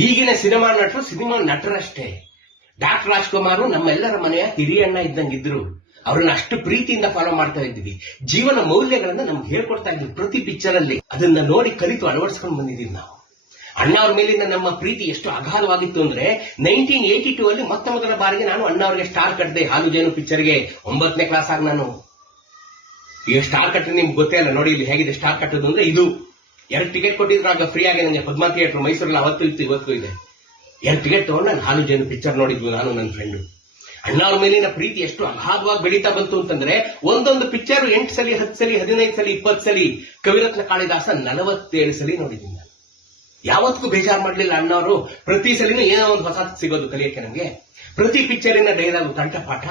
ಈಗಿನ cinema ನಟರಷ್ಟೇ. Doctor Rajkumar ನಮ್ಮೆಲ್ಲರ ಮನೆಯ ಹಿರಿಯಣ್ಣ ಇದ್ದಂಗಿದ್ರು. ಅವ್ರನ್ನ ಅಷ್ಟು ಪ್ರೀತಿಯಿಂದ ಫಾಲೋ ಮಾಡ್ತಾ ಇದ್ವಿ. ಜೀವನ ಮೌಲ್ಯಗಳನ್ನ ನಮ್ಗೆ ಹೇಳ್ಕೊಡ್ತಾ ಇದ್ವಿ ಪ್ರತಿ ಪಿಕ್ಚರ್ ಅಲ್ಲಿ. ಅದನ್ನ ನೋಡಿ ಕಲಿತು ಅಳವಡಿಸ್ಕೊಂಡು ಬಂದಿದ್ದೀವಿ ನಾವು. ಅಣ್ಣ ಅವ್ರ ಮೇಲಿನ ನಮ್ಮ ಪ್ರೀತಿ ಎಷ್ಟು ಅಗಾಧವಾಗಿತ್ತು ಅಂದ್ರೆ 1982 ಅಲ್ಲಿ ಮೊದಲ ಬಾರಿಗೆ ನಾನು ಅಣ್ಣ ಅವ್ರಿಗೆ ಸ್ಟಾರ್ ಕಟ್ಟಿದೆ. ಹಾಲು ಜೇನು ಪಿಕ್ಚರ್ಗೆ 9ನೇ ಕ್ಲಾಸ್ ಆಗಿ ನಾನು. ಈಗ ಸ್ಟಾರ್ ಕಟ್ಟಿದ್ರೆ ನಿಮ್ಗೆ ಗೊತ್ತೇ ಇಲ್ಲ. ನೋಡಿ ಇಲ್ಲಿ ಹೇಗಿದೆ ಸ್ಟಾರ್ ಕಟ್ಟೋದು ಅಂದ್ರೆ ಇದು. 2 ಟಿಕೆಟ್ ಕೊಟ್ಟಿದ್ರು ಆಗ ಫ್ರೀ ಆಗಿ ನನಗೆ ಪದ್ಮಾ ಥಿಯೇಟರ್ ಮೈಸೂರಲ್ಲಿ. ಅವತ್ತು ಇತ್ತು ಇವತ್ತು ಇದೆ. 2 ಟಿಕೆಟ್ ತಗೊಂಡು ನಾನು ಹಾಲು ಜೇನು ಪಿಕ್ಚರ್ ನೋಡಿದ್ವಿ ನಾನು ನನ್ನ ಫ್ರೆಂಡು. ಅಣ್ಣ ಅವ್ರ ಮೇಲಿನ ಪ್ರೀತಿ ಎಷ್ಟು ಅಗಾಧವಾಗಿ ಬೆಳೀತಾ ಬಂತು ಅಂತಂದ್ರೆ ಒಂದೊಂದು ಪಿಕ್ಚರ್ 8 ಸಲ 10 ಸಲ 15 ಸಲ 20 ಸಲ. ಕವಿರತ್ನ ಕಾಳಿದಾಸ 47 ಸಲ ನೋಡಿದ್ದೀನಿ ನಾನು. ಯಾವತ್ತಿಗೂ ಬೇಜಾರು ಮಾಡ್ಲಿಲ್ಲ ಅಣ್ಣವರು. ಪ್ರತಿ ಸಲಿನೂ ಏನೋ ಒಂದು ಹೊಸ ಸಿಗೋದು ಕಲಿಯಕ್ಕೆ ನಮ್ಗೆ. ಪ್ರತಿ ಪಿಕ್ಚರಿನ ಡೈಲಾಗ್ ಕಂಠಪಾಠ.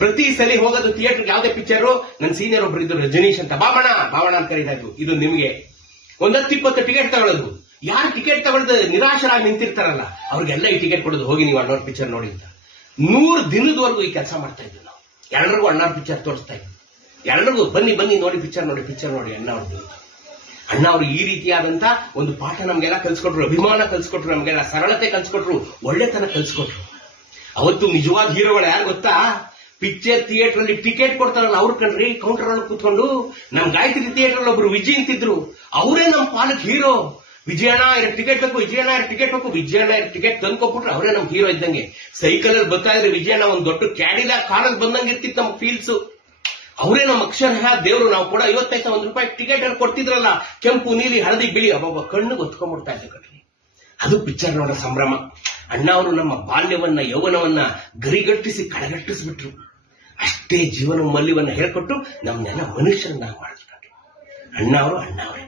ಪ್ರತಿ ಸಲ ಹೋಗೋದು ಥಿಯೇಟರ್ ಯಾವುದೇ ಪಿಕ್ಚರು. ನನ್ನ ಸೀನಿಯರ್ ಒಬ್ರು ಇದ್ರು ರಜನೀಶ್ ಅಂತ. ಬಾವಣ ಅಂತ ಕರೀತಾ ಇದ್ರು. ಇದು ನಿಮ್ಗೆ 10-20 ಟಿಕೆಟ್ ತಗೊಳ್ಳೋದು. ಯಾರು ಟಿಕೆಟ್ ತಗೊಳ್ಳೋದು ನಿರಾಶರಾಗಿ ನಿಂತಿರ್ತಾರಲ್ಲ ಅವ್ರಿಗೆಲ್ಲ ಈ ಟಿಕೆಟ್ ಕೊಡೋದು. ಹೋಗಿ ನೀವು ಅಣ್ಣವ್ರ ಪಿಕ್ಚರ್ ನೋಡಿ ಅಂತ. 100 ದಿನದವರೆಗೂ ಈ ಕೆಲಸ ಮಾಡ್ತಾ ಇದ್ವಿ ನಾವು. ಎಲ್ಲರಿಗೂ ಅಣ್ಣವ್ರ ಪಿಕ್ಚರ್ ತೋರಿಸ್ತಾ ಇದ್ವಿ. ಎಲ್ಲರಿಗೂ ಬನ್ನಿ ನೋಡಿ ಪಿಕ್ಚರ್ ನೋಡಿ ಅಣ್ಣವ್ರದ್ದು. ಅಣ್ಣ ಅವರು ಈ ರೀತಿಯಾದಂತ ಒಂದು ಪಾಠ ನಮ್ಗೆಲ್ಲ ಕಲ್ಸ್ಕೊಟ್ರು. ಅಭಿಮಾನ ಕಲ್ಸ್ಕೊಟ್ರು, ನಮ್ಗೆಲ್ಲ ಸರಳತೆ ಕಲ್ಸ್ಕೊಟ್ರು, ಒಳ್ಳೆತನ ಕಲ್ಸ್ಕೊಟ್ರು. ಅವತ್ತು ನಿಜವಾದ ಹೀರೋಗಳು ಯಾರು ಗೊತ್ತಾ? ಪಿಕ್ಚರ್ ಥಿಯೇಟರ್ ಅಲ್ಲಿ ಟಿಕೆಟ್ ಕೊಡ್ತಾರಲ್ಲ ಅವ್ರು ಕಣ್ರಿ. ಕೌಂಟರ್ ಒಳಗೆ ಕೂತ್ಕೊಂಡು ನಮ್ ಗಾಯತ್ರಿ ಥಿಯೇಟರ್ ಅಲ್ಲಿ ಒಬ್ರು ವಿಜಯ್ ಅಂತಿದ್ರು. ಅವರೇ ನಮ್ ಪಾಲಕ್ ಹೀರೋ. ವಿಜಯಣ್ಣ 2 ಟಿಕೆಟ್ ಬೇಕು, ವಿಜಯಣ್ಣ 2 ಟಿಕೆಟ್ ಬೇಕು. ವಿಜಯಣ್ಣ 2 ಟಿಕೆಟ್ ತಂದ್ಕೊಟ್ಬಿಟ್ರೆ ಅವರೇ ನಮ್ ಹೀರೋ ಇದ್ದಂಗೆ. ಸೈಕಲ್ ಅಲ್ಲಿ ಬರ್ತಾ ಇದ್ರೆ ವಿಜಯಣ್ಣ ಒಂದು ದೊಡ್ಡ ಕ್ಯಾಡಿಲ ಕಾರಲ್ಲಿ ಬಂದಂಗೆ ಇರ್ತಿತ್ತು ನಮ್ ಫೀಲ್ಸ್. ಅವರೇ ನಮ್ಮ ಅಕ್ಷರ ದೇವರು. ನಾವು ಕೂಡ 50 ಪೈಸೆ ₹1 ಟಿಕೆಟ್ ಅಲ್ಲಿ ಕೊಡ್ತಿದ್ರಲ್ಲ, ಕೆಂಪು ನೀಲಿ ಹಳದಿ ಬಿಳಿ, ಅಬ್ಬಬ್ಬ ಕಣ್ಣು ಒತ್ಕೊಂಡ್ಬಿಡ್ತಾ ಇದ್ದೆ ಕಟ್ರಿ. ಅದು ಪಿಕ್ಚರ್ ನೋಡೋ ಸಂಭ್ರಮ. ಅಣ್ಣ ಅವರು ನಮ್ಮ ಬಾಲ್ಯವನ್ನ ಯೌವನವನ್ನ ಗರಿಗಟ್ಟಿಸಿ ಕಳೆಗಟ್ಟಿಸ್ಬಿಟ್ರು. ಅಷ್ಟೇ ಜೀವನ ಮೌಲ್ಯವನ್ನ ಹೇಳ್ಕೊಟ್ಟು ನಮ್ಮನ್ನೆಲ್ಲ ಮನುಷ್ಯರನ್ನಾಗಿ ಮಾಡಿದ್ರು. ಅಣ್ಣ ಅವರೇ.